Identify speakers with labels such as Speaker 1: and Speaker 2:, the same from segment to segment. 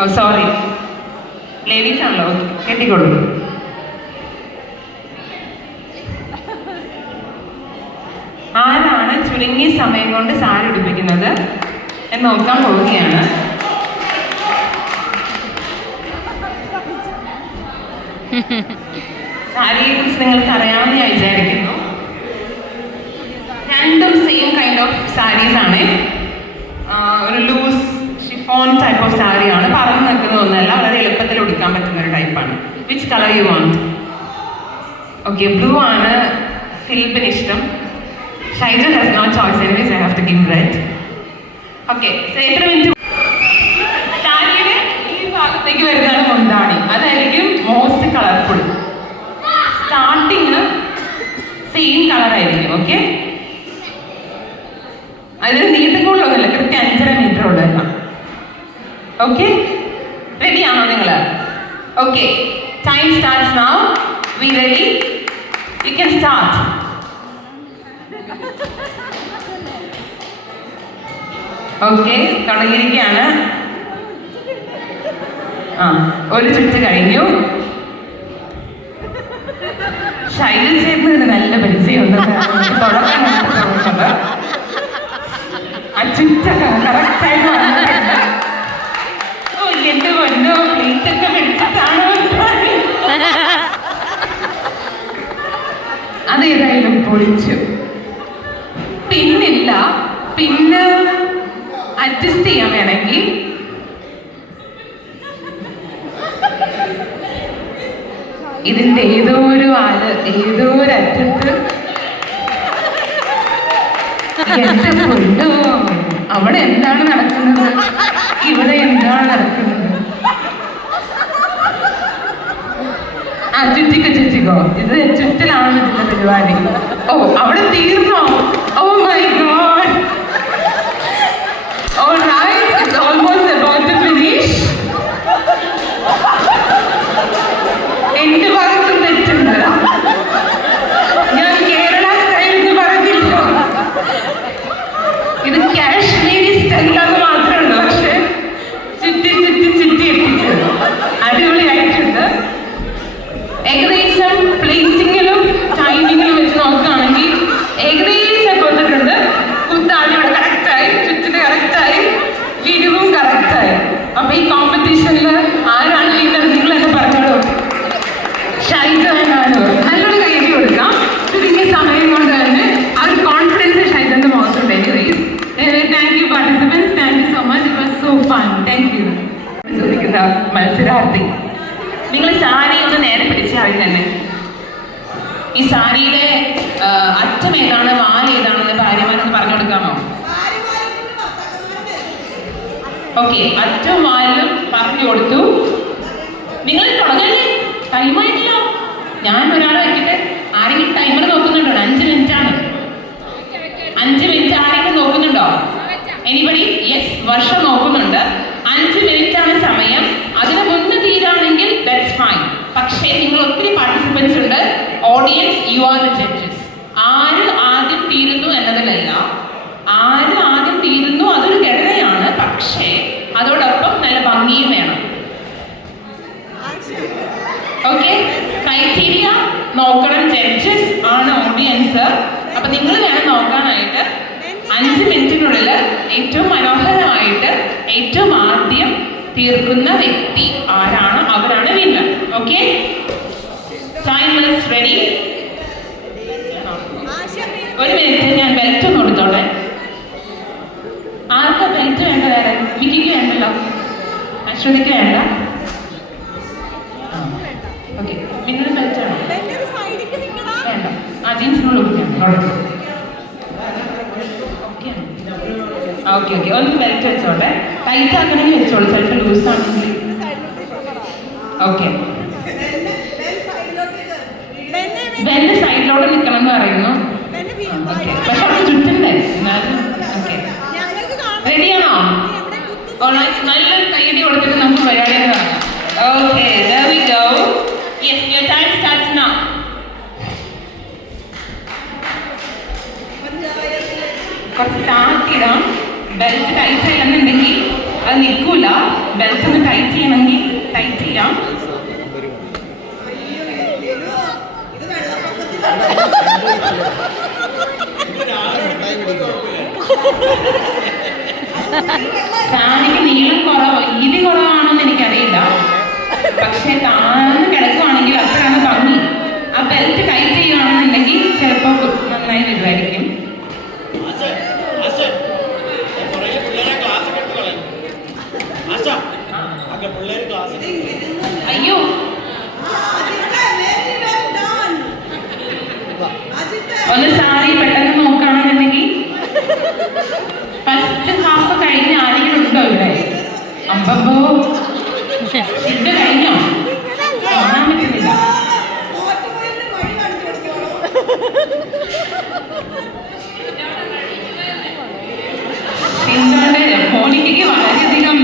Speaker 1: ഓ sorry ladies ആണല്ലോ. കെട്ടിക്കൊള്ളു ആരാണ് ചുരുങ്ങിയ സമയം കൊണ്ട് സാരി ഉടുപ്പിക്കുന്നത് എന്ന് നോക്കാൻ പോവുകയാണ്. സാരിയെ കുറിച്ച് നിങ്ങൾക്ക് അറിയാമെന്ന് ഞാൻ വിചാരിക്കുന്നു. രണ്ടും സെയിം കൈൻഡ് ഓഫ് സാരീസ് ആണ്. ഓഫ് സാരിയാണ് പറഞ്ഞു നിൽക്കുന്ന ഒന്നല്ല വളരെ എളുപ്പത്തിൽ ഉടുക്കാൻ പറ്റുന്ന ഒരു ടൈപ്പാണ് which colour you want okay blue ആണ് ഫിലിപ്പിന് ഇഷ്ടം. Shaija has no choice I have to give red okay so എത്ര മിനിറ്റ് സാരിയുടെ വരുന്നതാണ് മുണ്ടാണി അതായിരിക്കും most colourful starting same colour ആയിരിക്കും ഓക്കെ അതിൽ കൂടുതലൊന്നുമില്ല കൃത്യം അഞ്ചര മീറ്റർ ഉള്ളതല്ല. ഓക്കെ ആണോ നിങ്ങൾ okay time starts now we ready you can start okay തുടങ്ങിയിരിക്കുകയാണ് ആ ഒരു ചുറ്റ് കഴിഞ്ഞു. ശൈലജ പിന്നില്ല. പിന്നെ അഡ്ജസ്റ്റ് ചെയ്യാൻ വേണമെങ്കിൽ. ഇതിന്റെ ഏതോ ഒരു ആൾ ഏതോ ഒരു അറ്റത്ത് എന്റെ പൊന്നോ അവിടെ എന്താണ് നടക്കുന്നത്? ഇവിടെ എന്താണ് നടക്കുന്നത്? ആ ചുറ്റിക്കോ ചുറ്റിക്കോ. ഇത് ചുറ്റലാണ് ഇതിന്റെ പരിപാടി. ഓ അവിടെ തീർന്നോ? ഓ my god All right, it's almost about to finish. എന്റെ ഭാഗത്തും തെറ്റുണ്ട് ഞാൻ കേരള സ്റ്റൈൽ എന്ന് പറഞ്ഞില്ല ഇത് കാശ്മീരി സ്റ്റൈലാന്ന് മാത്രമുണ്ട് പക്ഷെ ചുറ്റി ചുറ്റി ചുറ്റി എത്തിച്ചു അടിപൊളിയായിട്ടുണ്ട് ഏകദേശം പ്ലേറ്റിങ്ങിലും ടൈമിങ്ങിലും വെച്ച് നോക്കുകയാണെങ്കിൽ ഏകദേശം കൊണ്ടിട്ടുണ്ട് കുത്താണ് ഇവിടെ കറക്റ്റായി ചുറ്റിന് കറക്റ്റായി വിരിവും കറക്റ്റായി അപ്പൊ ഈ കോമ്പറ്റീഷനിൽ ആരാണ് ലീഡർ നിങ്ങൾ എന്ന് പറഞ്ഞോളൂ ഷൈജ എന്നാണ് നല്ലൊരു കൈയ്യടി കൊടുക്കാം ചുരുങ്ങിയ സമയം കൊണ്ട് തന്നെ ആ ഒരു കോൺഫിഡൻസ് ഷൈജന്റെ മുഖത്തുണ്ട് anyways thank you participants thank you so much it was so fun thank you ചോദിക്കുന്ന മത്സരാർത്ഥി നിങ്ങൾ സാരി ഒന്ന് മതി തന്നെ. ഈ സാരിയിലെ അറ്റം ഏതാണ് വാൽ ഏതാണെന്ന് ഭാര്യമാരൊന്ന് പറഞ്ഞു കൊടുക്കാമോ? ഓക്കെ അറ്റം വാലും പറഞ്ഞു കൊടുത്തു. നിങ്ങൾ തുടങ്ങല്ലേ? ടൈമായിട്ടില്ലോ ഞാൻ ഒരാളെ വെക്കട്ടെ. ആരെങ്കിലും ടൈമർ നോക്കുന്നുണ്ടോ? അഞ്ച് മിനിറ്റ് ആണ്. അഞ്ച് മിനിറ്റ് ആരെങ്കിലും നോക്കുന്നുണ്ടോ? എനിബടി യെസ് വർഷം നോക്കുന്നുണ്ട്. അഞ്ച് മിനിറ്റ് ആണ് സമയം അതിന് മുന്ന് തീരാണെങ്കിൽ ദാറ്റ്സ് ഫൈൻ പക്ഷേ നിങ്ങൾ ഒത്തിരി പാർട്ടിസിപ്പൻസ് ഉണ്ട് audience you are the judges ആര് ആദ്യം തീരുന്നു എന്നതിലല്ല ആര് ആദ്യം തീരുന്നു അതൊരു ഘടനയാണ് പക്ഷേ അതോടൊപ്പം നല്ല ഭംഗിയും വേണം. ഓക്കെ ക്രൈറ്റീരിയ നോക്കണം. ജഡ്ജസ് ആണ് ഓഡിയൻസ് അപ്പൊ നിങ്ങൾ വേണം നോക്കാനായിട്ട്. അഞ്ച് മിനിറ്റിനുള്ളിൽ ഏറ്റവും മനോഹരമായിട്ട് ഏറ്റവും ആദ്യം തീർക്കുന്ന വ്യക്തി ആരാണ്? അവരാണ് winner okay time is ready ഒരു മിനിറ്റ് ഞാൻ ബെൽറ്റ് ഒന്ന് കൊടുത്തോട്ടെ ആർക്കാ ബെൽറ്റ് വേണ്ട വേറെ? മിക്കിക്ക് വേണ്ടല്ലോ? അശ്വതിക്ക് വേണ്ട? ഓക്കെ മിന്നൽ ബെൽറ്റ് ആണോ. വേണ്ട. ആ ജീൻസിനോട് വേണ്ട ഓക്കെ ഓക്കെ ഓക്കെ ഒന്ന് ബെൽറ്റ് വെച്ചോട്ടെ. ടൈറ്റ് ആക്കണമെങ്കിൽ വെച്ചോളൂ. ചിലപ്പോൾ ലൂസ് ആണെങ്കിൽ. ഓക്കെ ബെല്ല് സൈഡിലോട്ട് നിൽക്കണം എന്ന് പറയുന്നു. പക്ഷെ അവിടെ ചുറ്റണ്ടേ റെഡിയാണോ നല്ലൊരു കൈയടി കൊടുത്തിട്ട് നമുക്ക് പരിപാടി തുടങ്ങാം okay yes your time starts now. കുറച്ച് താത്തിടാം ബെൽറ്റ് ടൈറ്റ് ചെയ്യണമെന്നുണ്ടെങ്കിൽ അത് നിൽക്കൂല. ബെൽറ്റ് ഒന്ന് ടൈറ്റ് ചെയ്യണമെങ്കിൽ ടൈറ്റ് ചെയ്യാം. സാരിക്ക് നീളം കുറവ്. വീതി കുറവാണെന്ന് എനിക്കറിയില്ല. പക്ഷെ താഴ്ന്ന് കിടക്കുവാണെങ്കിൽ അപ്പോഴാണ് ഭംഗി. ആ ബെൽറ്റ് ടൈറ്റ് ചെയ്യുകയാണെന്നുണ്ടെങ്കിൽ ചിലപ്പോൾ നന്നായി വരുമായിരിക്കും.
Speaker 2: ആശാൻ,
Speaker 1: ഒന്ന് സാരി പെട്ടെന്ന് നോക്കുകയാണെന്നുണ്ടെങ്കിൽ ഫസ്റ്റ് ഹാഫ് കഴിഞ്ഞ ആരെങ്കിലും ഉണ്ടോ ഇവിടെ? അപ്പോ ഇത് കഴിഞ്ഞോ? കാണാൻ പറ്റുന്നില്ല. എന്തുകൊണ്ട് മോണിക്കയ്ക്ക് വളരെയധികം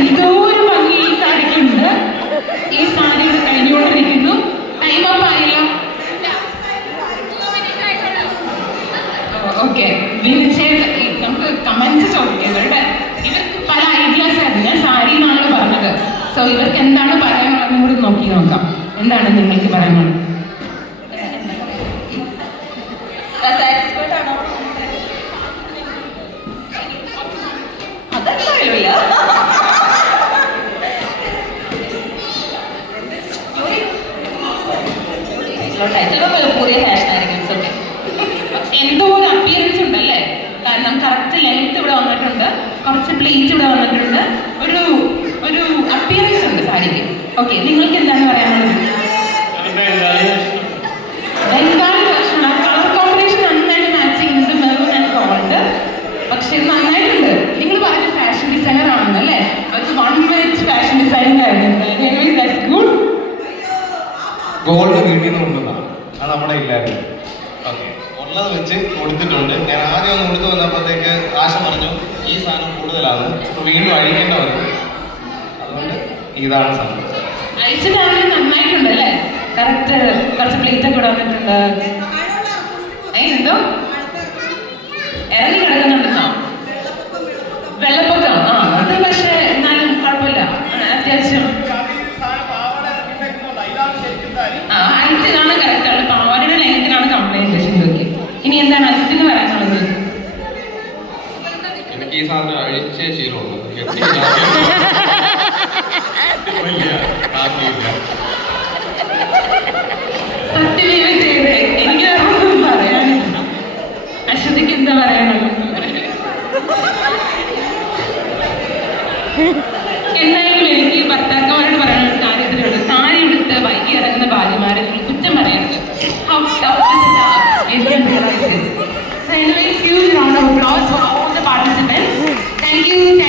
Speaker 1: എന്തോ ഒരു ഭംഗി ഈ സാരിക്കുണ്ട്. ഈ സാരി ഇവിടെ കഴിഞ്ഞുകൊണ്ടിരിക്കുന്നു. ടൈം അപ്പ് ആയില്ല. ഓക്കെ നമുക്ക് കമന്റ്സ് ചോദിക്കാം. ഇവരുടെ ഇവർക്ക് പല ഐഡിയാസ് ആയിരുന്നു. ഞാൻ സാരി എന്നാണ് പറഞ്ഞത്. സോ ഇവർക്ക് എന്താണ് പറയാനുള്ളതെന്ന് കൂടി നോക്കി നോക്കാം. എന്താണ് നിങ്ങൾക്ക് പറയാനുള്ളത്?
Speaker 3: പുതിയ ഫാഷൻ ആയിരിക്കും ഇറ്റ്സ്
Speaker 1: എന്തോ ഒരു അപ്പിയറൻസ് ഉണ്ടല്ലേ? കാരണം കറക്റ്റ് ലെങ്ത് ഇവിടെ വന്നിട്ടുണ്ട് കുറച്ച് പ്ലേറ്റ് ഇവിടെ വന്നിട്ടുണ്ട്. ഒരു ഒരു അപ്പിയറൻസ് ഉണ്ട് സാരിക്ക്. ഓക്കെ നിങ്ങൾക്ക് എന്താണ് പറയാനുള്ളത്? ബംഗാളി ആ കളർ കോമ്പിനേഷൻ നന്നായിട്ട് മെറൂൺ ആൻഡ് ഗോൾഡ് പക്ഷെ നന്നായിട്ടുണ്ട്. നിങ്ങൾ പറഞ്ഞ ഫാഷൻ ഡിസൈനർ ആണെന്ന് അല്ലേ? അത് വൺ മിനിറ്റ് ഫാഷൻ ഡിസൈനിങ് ആയിരുന്നു.
Speaker 4: ഗോൾഡ് വീട്ടിൽ ഇല്ലായിരുന്നു ഓക്കെ. ഉള്ളത് വെച്ച് കൊടുത്തിട്ടുണ്ട്. ഞാൻ ആദ്യം ഒന്ന് കൊടുത്തു വന്നപ്പോഴത്തേക്ക് ആശ പറഞ്ഞു ഈ സാധനം കൂടുതലാണ്. അപ്പൊ വീണ്ടും അഴിക്കേണ്ട വരും അതുകൊണ്ട് ഇതാണ് സംഭവം
Speaker 1: അയച്ചതാണെങ്കിലും നന്നായിട്ടുണ്ട് അല്ലേ? കറക്റ്റ് കുറച്ച് പ്ലേറ്റ് ഒക്കെ വന്നിട്ടുണ്ട്. എന്തോ ഇറങ്ങി കിടക്കുന്നുണ്ടെന്നോ വെള്ളപ്പൊക്കം ആ അത് പക്ഷേ എന്നാലും കുഴപ്പമില്ല ആ, അത്യാവശ്യം ആ ഹൈറ്റ് കാണാൻ കറക്റ്റ് ആണ് പാവാടയുടെ ലെങ്ത്തിനാണ് കംപ്ലൈന്റ് ശരിക്കും ഇനി എന്താണ് അജിത്തിന് പറയാനുള്ളത്
Speaker 4: ഈ സാധനം അഴിച്ചേ ശീലമുള്ളൂ.
Speaker 1: അശ്വതിക്ക് എന്താ പറയാനുള്ളത്? എന്തായാലും Amen.